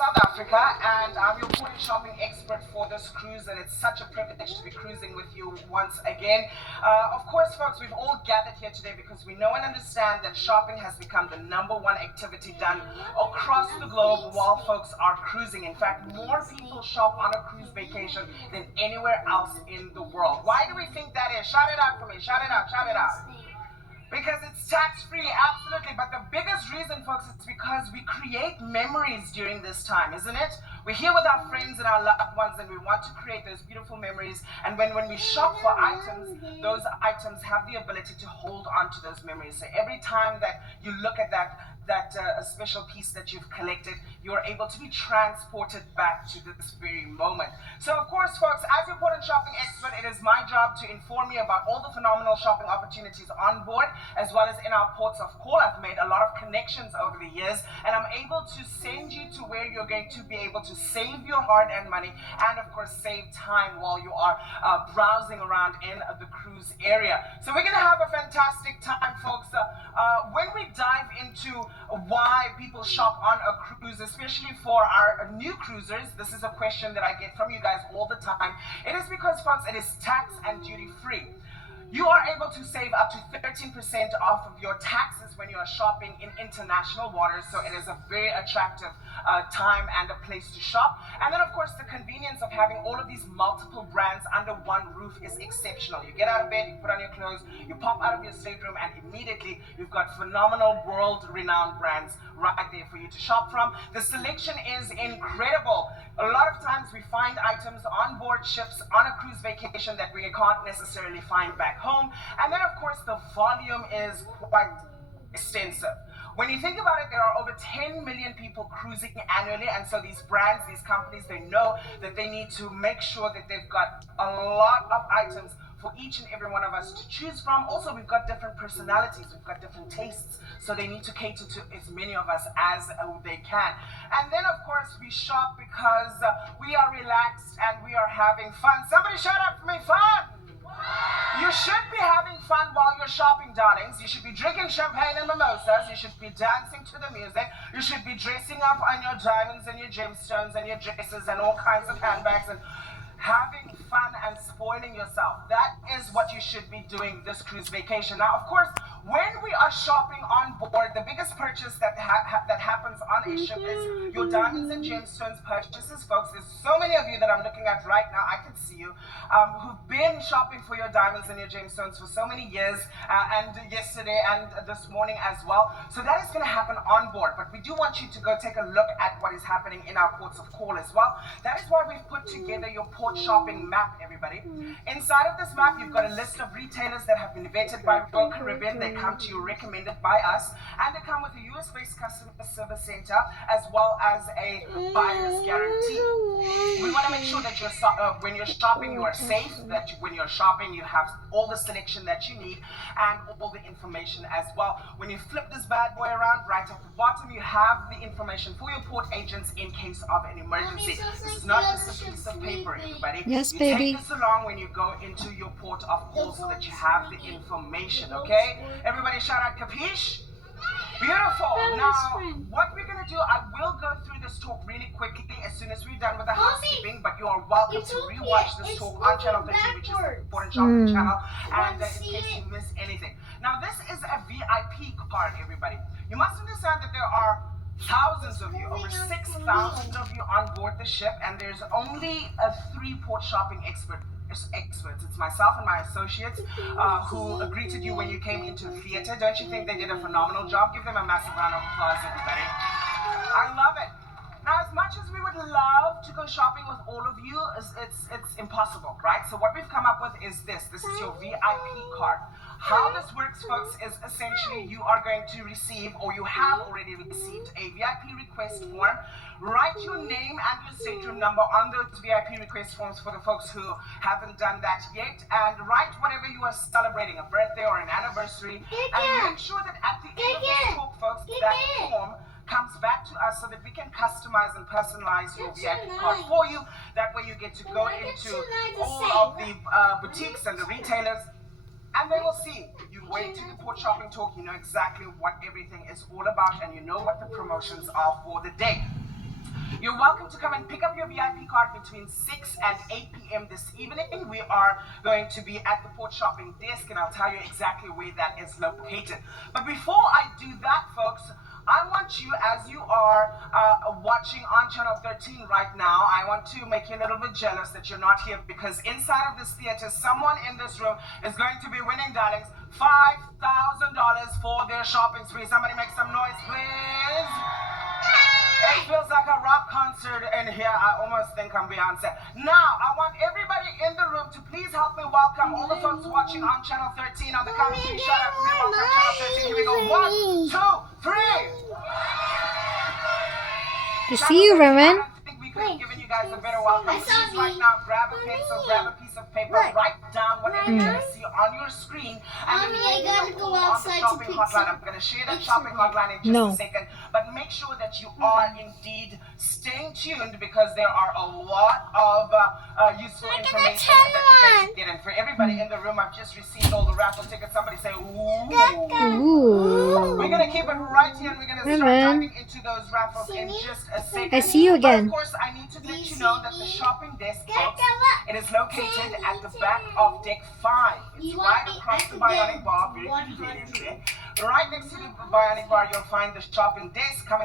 South Africa, and I'm your port shopping expert for this cruise, and it's such a privilege to be cruising with you once again. Of course, folks, we've all gathered here today because we know and understand that shopping has become the #1 activity done across the globe while folks are cruising. In fact, more people shop on a cruise vacation than anywhere else in the world. Why do we think that is? Shout it out for me. Shout it out. Shout it out. Because it's tax-free, absolutely. But the biggest reason, folks, is because we create memories during this time, isn't it? We're here with our friends and our loved ones, and we want to create those beautiful memories. And when we shop for items, those items have the ability to hold on to those memories. So every time that you look at that a special piece that you've collected, you're able to be transported back to this very moment. So of course, folks, as your port and shopping expert, it is my job to inform you about all the phenomenal shopping opportunities on board, as well as in our ports of call. I've made a lot of connections over the years, and I'm able to send you to where you're going to be able to save your hard-earned money and of course save time while you are browsing around in the cruise area. So we're going to have a fantastic time, folks. When we dive into why people shop on a cruise, especially for our new cruisers, this is a question that I get from you guys all the time. It is because, folks, it is tax and duty free. You are able to save up to 13% off of your taxes when you are shopping in international waters, so it is a very attractive time and a place to shop. And then, of course, the convenience of having all of these multiple brands under one roof is exceptional. You get out of bed, you put on your clothes, you pop out of your stateroom, and immediately you've got phenomenal world-renowned brands right there for you to shop from. The selection is incredible. A lot of times we find items on board ships on a cruise vacation that we can't necessarily find back home. And then, of course, the volume is quite extensive. When you think about it, there are over 10 million people cruising annually, and so these brands, these companies, they know that they need to make sure that they've got a lot of items for each and every one of us to choose from. Also, we've got different personalities, we've got different tastes, so they need to cater to as many of us as they can. And then, of course, we shop because we are relaxed and we are having fun. Somebody shout out for me, fun! You should be having fun while you're shopping, darlings. You should be drinking champagne and mimosas. You should be dancing to the music. You should be dressing up on your diamonds and your gemstones and your dresses and all kinds of handbags and having fun and spoiling yourself. That is what you should be doing this cruise vacation. Now, of course, when we are shopping on board, the biggest purchase that happens on a ship is your diamonds and gemstones purchases, folks. There's so many of you that I'm looking at right now, I can see you, who've been shopping for your diamonds and your gemstones for so many years, and yesterday and this morning as well. So that is going to happen on board, but we do want you to go take a look at what is happening in our ports of call as well. That is why we've put together your port shopping map, everybody. Inside of this map, you've got a list of retailers that have been vetted by Royal Caribbean. They come to you recommended by us, and they come with a US-based customer service center as well as a buyer's guarantee. We want to make sure that when you're shopping, you are safe, that when you're shopping, you have all the selection that you need and all the information as well. When you flip this bad boy around, right at the bottom, you have the information for your port agents in case of an emergency. This is not just a piece of paper, everybody. Yes, you baby. take this along when you go into your port of call so that you have the information, okay? Everybody shout out, capiche? Beautiful. Now, what we're going to do, I will go through this talk really quickly as soon as we're done with the housekeeping, but you are welcome to rewatch this talk on Channel 13, which is the Port and Shopping channel, and in case you miss anything. Now, this is a VIP card, everybody. You must understand that there are thousands of you, over 6,000 of you on board the ship, and there's only 3 port shopping experts. It's myself and my associates who greeted you when you came into the theater. Don't you think they did a phenomenal job? Give them a massive round of applause, everybody. I love it. Now, as much as we would love to go shopping with all of you, it's impossible, right? So what we've come up with is this. This is your VIP card. How this works, folks, is essentially you are going to receive, or you have already received, a VIP request form. Write your name and your stateroom number on those VIP request forms for the folks who haven't done that yet, and write whatever you are celebrating, a birthday or an anniversary, and make sure that at the end of this talk, folks, that form comes back to us so that we can customize and personalize your VIP card for you. That way you get to go into all of the boutiques and the retailers, and they will see. You wait to the port shopping talk, you know exactly what everything is all about, and you know what the promotions are for the day. You're welcome to come and pick up your VIP card between 6 and 8 p.m. this evening. We are going to be at the Port Shopping Desk, and I'll tell you exactly where that is located. But before I do that, folks, I want you, as you are watching on Channel 13 right now, I want to make you a little bit jealous that you're not here, because inside of this theater, someone in this room is going to be winning, darlings, $5,000 for their shopping spree. Somebody make some noise, please. It feels like a rock concert in here. I almost think I'm Beyonce. Now, I want everybody in the room to please help me welcome all the folks watching on Channel 13 on the count of 3. Shout out for me. Welcome Channel 13. Here we go. 1, 2, 3. To see you, Roman. I don't think we could have given you guys a better welcome. Please right now grab a pencil, grab a piece of paper, write down whatever you see on your screen, and then I gotta go outside to pick hotline. I'm going to share that shopping hotline in just a second, but make sure that you are indeed staying tuned, because there are a lot of useful information that you're going to get. And for everybody in the room, I've just received all the raffle tickets. Somebody say, ooh. Ooh. We're going to keep it right here, and we're going to start diving into those raffles in just a second. I see you again. But of course, I need to let you know that the shopping desk, folks, it is located at the back of deck 5. It's right across the bionic bar. Very convenient there. Right next to the bionic bar, you'll find the shopping desk. Coming